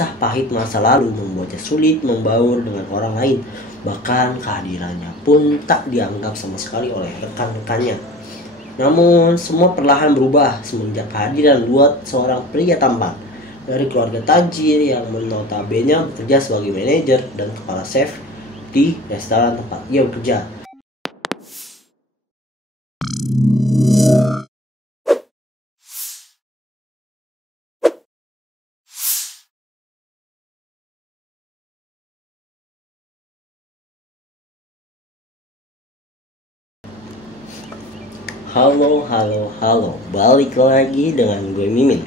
Kisah pahit masa lalu membuatnya sulit membaur dengan orang lain. Bahkan kehadirannya pun tak dianggap sama sekali oleh rekan-rekannya. Namun semua perlahan berubah semenjak kehadiran Luot, seorang pria tampan dari keluarga tajir yang notabene bekerja sebagai manajer dan kepala chef di restoran tempat ia bekerja. Halo, balik lagi dengan gue Mimin.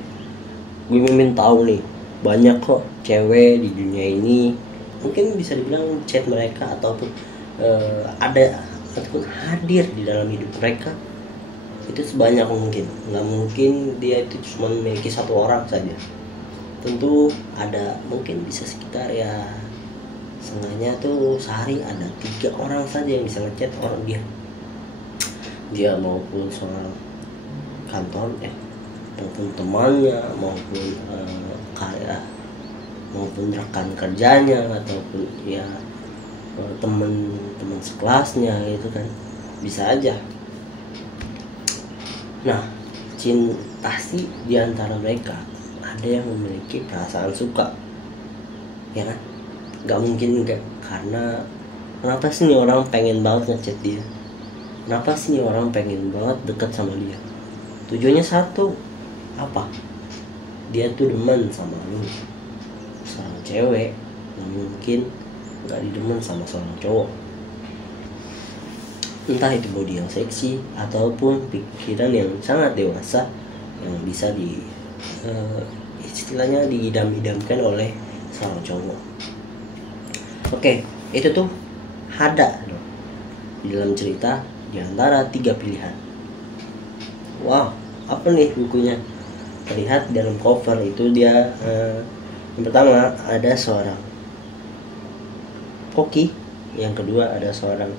Gue Mimin tahu nih, banyak kok cewek di dunia ini, mungkin bisa dibilang chat mereka ataupun ada ataupun hadir di dalam hidup mereka itu sebanyak mungkin. Nggak mungkin dia itu cuma memiliki satu orang saja. Tentu ada, mungkin bisa sekitar ya, seenggaknya tuh sehari ada 3 orang saja yang bisa ngechat orang dia maupun soal kantor maupun temannya, maupun karya, maupun rekan kerjanya, ataupun ya teman sekelasnya gitu kan, bisa aja. Nah, pasti di antara mereka ada yang memiliki perasaan suka, ya kan? Gak mungkin enggak, karena kenapa sih nih orang pengen banget ngechat dia? Kenapa sih nih orang pengen banget deket sama dia? Tujuannya satu, apa? Dia tuh demen sama lu, seorang cewek. Yang mungkin gak didemen sama seorang cowok. Entah itu body yang seksi ataupun pikiran yang sangat dewasa yang bisa istilahnya diidam-idamkan oleh seorang cowok. Oke, itu tuh ada di dalam cerita di antara 3 pilihan. Wow, apa nih bukunya? Terlihat dalam cover itu dia yang pertama ada seorang koki, yang kedua ada seorang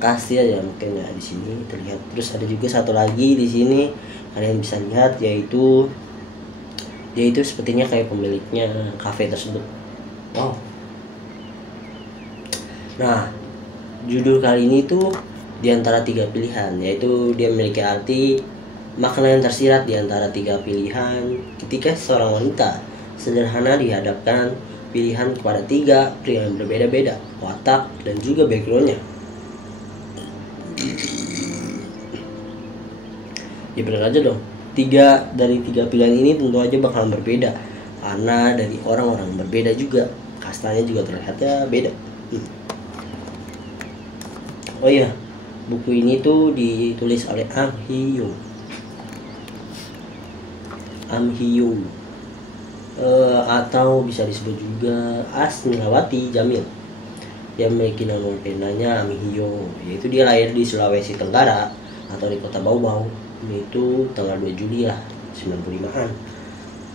kasir ya, mungkin ya di sini terlihat. Terus ada juga satu lagi di sini kalian bisa lihat, yaitu dia itu sepertinya kayak pemiliknya kafe tersebut. Wow. Nah, judul kali ini tuh di antara 3 pilihan, yaitu dia memiliki arti makna yang tersirat di antara 3 pilihan ketika seorang wanita sederhana dihadapkan pilihan kepada 3 pria yang berbeda-beda watak dan juga backgroundnya. Ya benar aja dong, 3 dari 3 pilihan ini tentu aja bakalan berbeda karena dari orang-orang berbeda juga, kastanya juga terlihatnya beda. Oh iya, buku ini tuh ditulis oleh Am Hee-young atau bisa disebut juga Asmilawati Jamil. Dia memiliki nama penanya Am Hee-young, yaitu dia lahir di Sulawesi Tenggara atau di kota Bau-Bau, yaitu tanggal 2 Juli lah 95-an.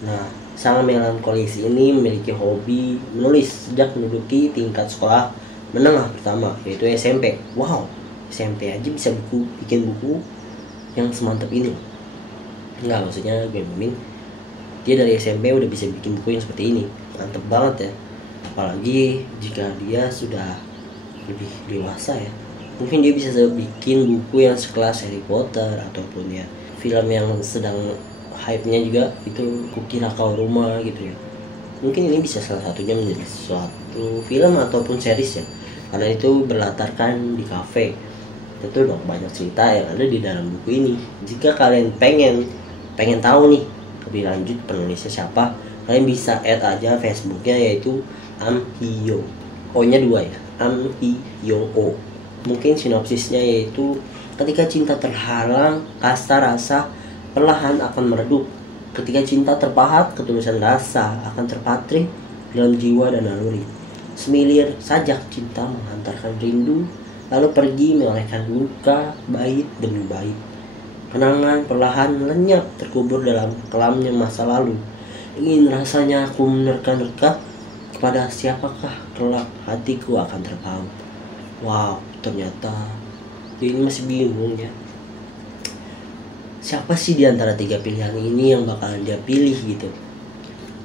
Nah, sang melankolis ini memiliki hobi menulis sejak menduduki tingkat sekolah menengah pertama, yaitu SMP. Wow, SMP aja bisa bikin buku yang semantap ini. Enggak, maksudnya gue mimin, dia dari SMP udah bisa bikin buku yang seperti ini. Mantep banget ya. Apalagi jika dia sudah lebih dewasa ya, mungkin dia bisa bikin buku yang sekelas Harry Potter, ataupun ya film yang sedang hype-nya juga itu Kukira Kau Rumah gitu ya. Mungkin ini bisa salah satunya menjadi suatu film ataupun series ya, karena itu berlatarkan di kafe. Tentu dong banyak cerita yang ada di dalam buku ini. Jika kalian pengen tahu nih lebih lanjut penulisnya siapa, kalian bisa add aja Facebooknya, yaitu Am Hee-young. O-nya 2 ya, Am Hee-young O. Mungkin sinopsisnya yaitu ketika cinta terhalang, kasta rasa perlahan akan meredup. Ketika cinta terpahat, ketulusan rasa akan terpatri dalam jiwa dan naluri. Semilir sajak cinta menghantarkan rindu, lalu pergi melelehkan luka bait demi bait. Kenangan perlahan lenyap terkubur dalam kelamnya masa lalu. Ingin rasanya aku menerka-nerka, kepada siapakah kelak hatiku akan terpaut. Wow, ternyata dia ini masih bingung ya. Siapa sih di antara 3 pilihan ini yang bakalan dia pilih gitu?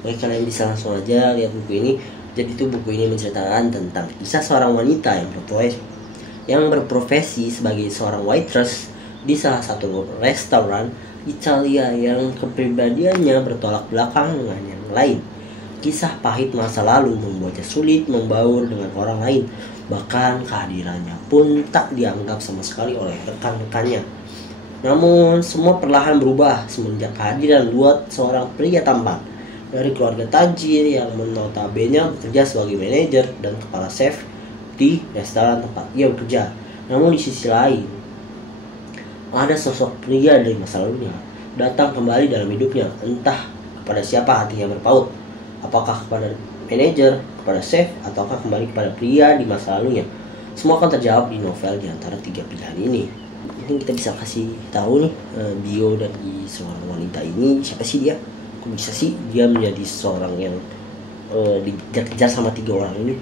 Oke, kalian bisa langsung aja lihat buku ini. Jadi itu buku ini menceritakan tentang kisah seorang wanita yang berprofesi sebagai seorang waitress di salah satu restoran Italia yang kepribadiannya bertolak belakang dengan yang lain. Kisah pahit masa lalu membuatnya sulit membaur dengan orang lain. Bahkan kehadirannya pun tak dianggap sama sekali oleh rekan-rekannya. Namun semua perlahan berubah semenjak kehadiran Luot, seorang pria tampan dari keluarga tajir yang notabene bekerja sebagai manajer dan kepala chef di restoran tempat ia bekerja. Namun di sisi lain, ada sosok pria dari masa lalunya datang kembali dalam hidupnya. Entah kepada siapa hatinya berpaut, apakah kepada manajer, kepada chef, ataukah kembali kepada pria di masa lalunya. Semua akan terjawab di novel di antara 3 pilihan ini. Mungkin kita bisa kasih tahu nih bio dari seorang wanita ini, siapa sih dia? Kok bisa sih dia menjadi seorang yang dikejar sama 3 orang ini?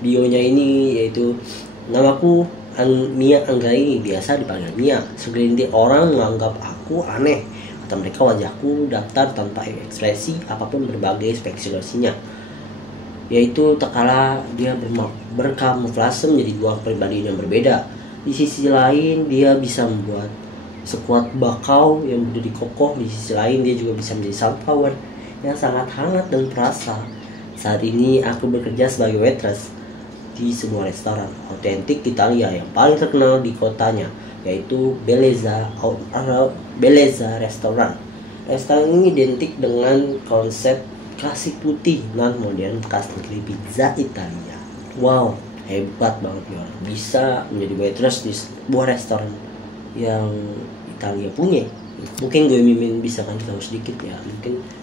Bionya ini yaitu, namaku Mia Anggraini, biasa dipanggil Mia. Segelintir orang menganggap aku aneh. Kata mereka wajahku datar tanpa ekspresi apapun, berbagai spekulasinya. Yaitu tak kala dia berkamuflase menjadi 2 kepribadian yang berbeda. Di sisi lain dia bisa membuat sekuat bakau yang berdiri kokoh. Di sisi lain dia juga bisa menjadi sunflower yang sangat hangat dan perasa. Saat ini aku bekerja sebagai waitress di sebuah restoran otentik Italia yang paling terkenal di kotanya, yaitu Bellezza Restoran. Restoran ini identik dengan konsep klasik putih non modern khas negeri pizza Italia. Wow, hebat banget ya, bisa menjadi waitress di sebuah restoran yang Italia punya. Mungkin gue mimin bisa kasih tahu sedikit ya. Mungkin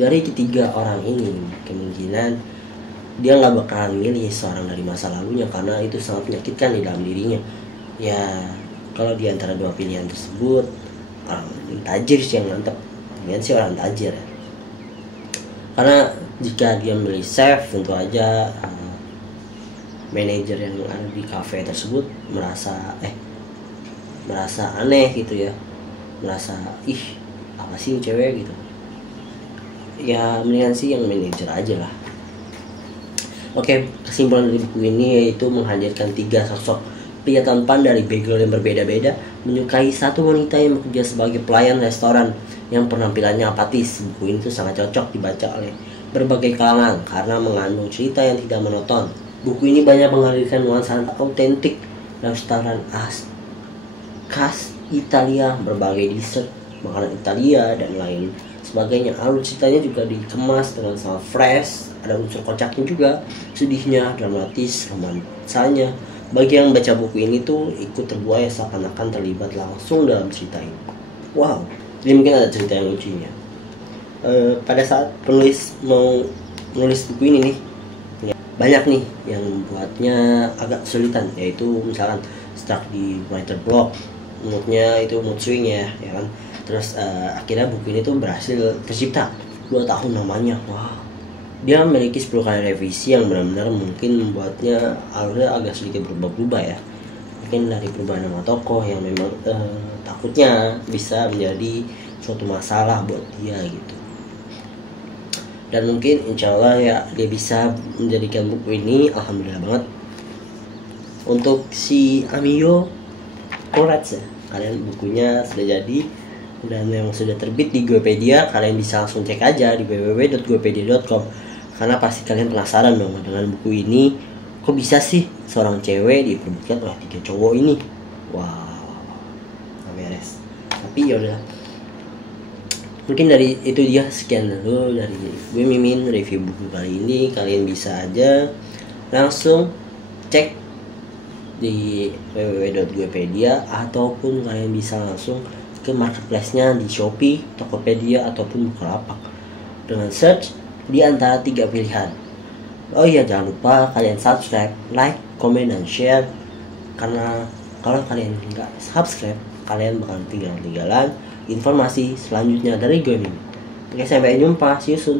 dari ketiga orang ini kemungkinan dia nggak bakalan milih seorang dari masa lalunya karena itu sangat menyakitkan di dalam dirinya. Ya kalau di antara 2 pilihan tersebut, orang tajir sih yang mantep. Mungkin sih orang tajir ya. Karena jika dia milih chef, tentu aja manajer yang ada di cafe tersebut merasa aneh gitu ya, merasa apa sih cewek gitu ya. Mendingan sih yang manajer aja lah. Oke, kesimpulan dari buku ini yaitu menghadirkan 3 sosok pria tampan dari background yang berbeda-beda menyukai satu wanita yang bekerja sebagai pelayan restoran yang penampilannya apatis. Buku ini tuh sangat cocok dibaca oleh berbagai kalangan karena mengandung cerita yang tidak monoton. Buku ini banyak menghadirkan nuansa autentik restoran khas Italia, berbagai dessert, makanan Italia, dan lain sebagainya. Alur ceritanya juga dikemas dengan sangat fresh, ada unsur kocaknya juga, sedihnya, dramatis, romansanya. Bagi yang baca buku ini tuh ikut terbuai seakan-akan terlibat langsung dalam cerita ini. Wow, jadi mungkin ada cerita yang lucunya. Pada saat penulis mau menulis buku ini nih, banyak nih yang membuatnya agak kesulitan, yaitu misalkan stuck di writer block, moodnya itu mood swing ya kan. Terus akhirnya buku ini tuh berhasil tercipta 2 tahun namanya. Wah, dia memiliki 10 kali revisi yang benar-benar mungkin membuatnya alurnya agak sedikit berubah-ubah ya. Mungkin dari perubahan nama tokoh yang memang takutnya bisa menjadi suatu masalah buat dia gitu. Dan mungkin insya Allah ya dia bisa menjadikan buku ini, alhamdulillah banget. Untuk si Amiyo, congrats ya, kalian bukunya sudah jadi dan yang sudah terbit di Gopedia. Kalian bisa langsung cek aja di www.gopedia.com karena pasti kalian penasaran dong dengan buku ini. Kok bisa sih seorang cewek diperbutkan oleh 3 cowok ini? Wow, gak beres. Tapi yaudah, mungkin dari itu dia, sekian dulu dari gue Mimin review buku kali ini. Kalian bisa aja langsung cek di www.gopedia ataupun kalian bisa langsung ke marketplace-nya di Shopee, Tokopedia ataupun Bukalapak dengan search di antara 3 pilihan. Oh iya, jangan lupa kalian subscribe, like, komen, dan share. Karena kalau kalian nggak subscribe, kalian bakal tinggalan informasi selanjutnya dari gue Mimin. Oke, sampai jumpa, see you soon.